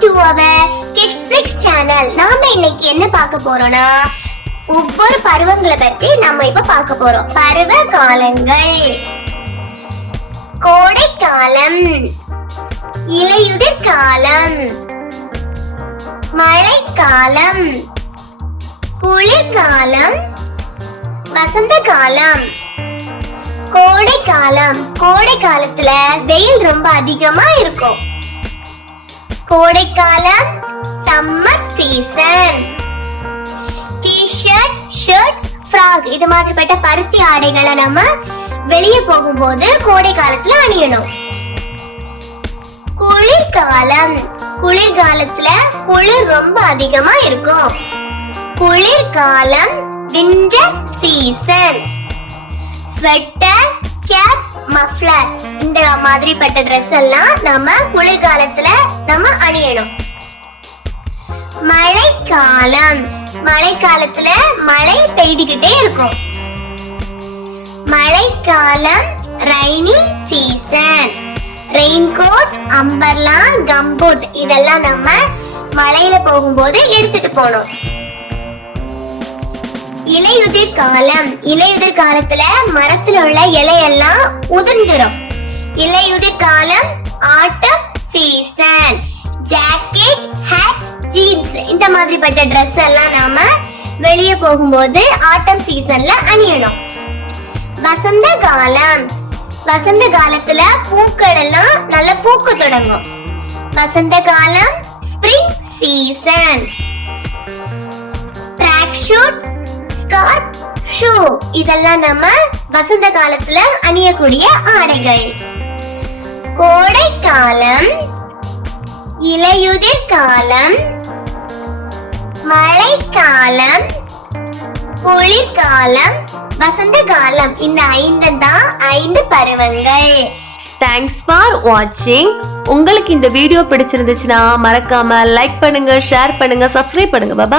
To our kids channel நாம இன்னைக்கு என்ன பார்க்க போறோம்னா ஒவ்வொரு பருவங்களை பற்றி நம்ம இப்ப பார்க்க போறோம். பருவ காலங்கள் கோடை காலம் இலையுதிர் காலம் மழைக்காலம் குளிர்காலம் வசந்த காலம் கோடை காலம் கோடை காலத்துல வெயில் ரொம்ப அதிகமா இருக்கும். கோடைக்காலம் summer season T-shirt shirt shirt frock இது மாதிரிப்பட்ட பருத்தி ஆடைகளை நம்ம வெளியே போகும்போது கோடை காலத்துல அணியணும். குளிர்காலம். குளிர்காலத்துல குளிர் ரொம்ப அதிகமா இருக்கும். குளிர்காலம் winter season sweater cap muffler இந்த மாதிரிப்பட்ட ட்ரெஸ் எல்லாம் நம்ம குளிர்காலத்துல வேணும். மழைக்காலம். மழைக்காலத்துல மழை பெய்துகிட்டே இருக்கும். மழைக்காலம் rainy season raincoat umbrella gumboot இதெல்லாம் நம்ம மழையில போகும்போது எடுத்துட்டு போனோம் இலையுதிர் காலம். இலையுதிர் காலத்துல மரத்துல உள்ள இலையெல்லாம் உதிர்ந்துரும். இலையுதிர் காலம் autumn season jacket hat jeans இந்த மாதிரிப்பட்ட ட்ரெஸ் எல்லாம் நாம வெளியே போகும்போது ஆட்டம் சீசன்ல அணியணும். வசந்த காலம். வசந்த காலத்துல பூக்கள் எல்லாம் நல்ல பூக்க தொடங்கும். வசந்த காலம் spring season track suit scarf shoe இதெல்லாம் நம்ம வசந்த காலத்துல அணியக்கூடிய ஆடைகள். கோடை காலம் இலையுதிர் காலம் மழைக்காலம் குளிர்காலம் வசந்த காலம் இந்த ஐந்து தான் ஐந்து பருவங்கள். தேங்க்ஸ் ஃபார் வாட்சிங் உங்களுக்கு இந்த வீடியோ பிடிச்சிருந்துச்சுன்னா மறக்காம லைக் பண்ணுங்க ஷேர் பண்ணுங்க சப்ஸ்கிரைப் பண்ணுங்க. பாபா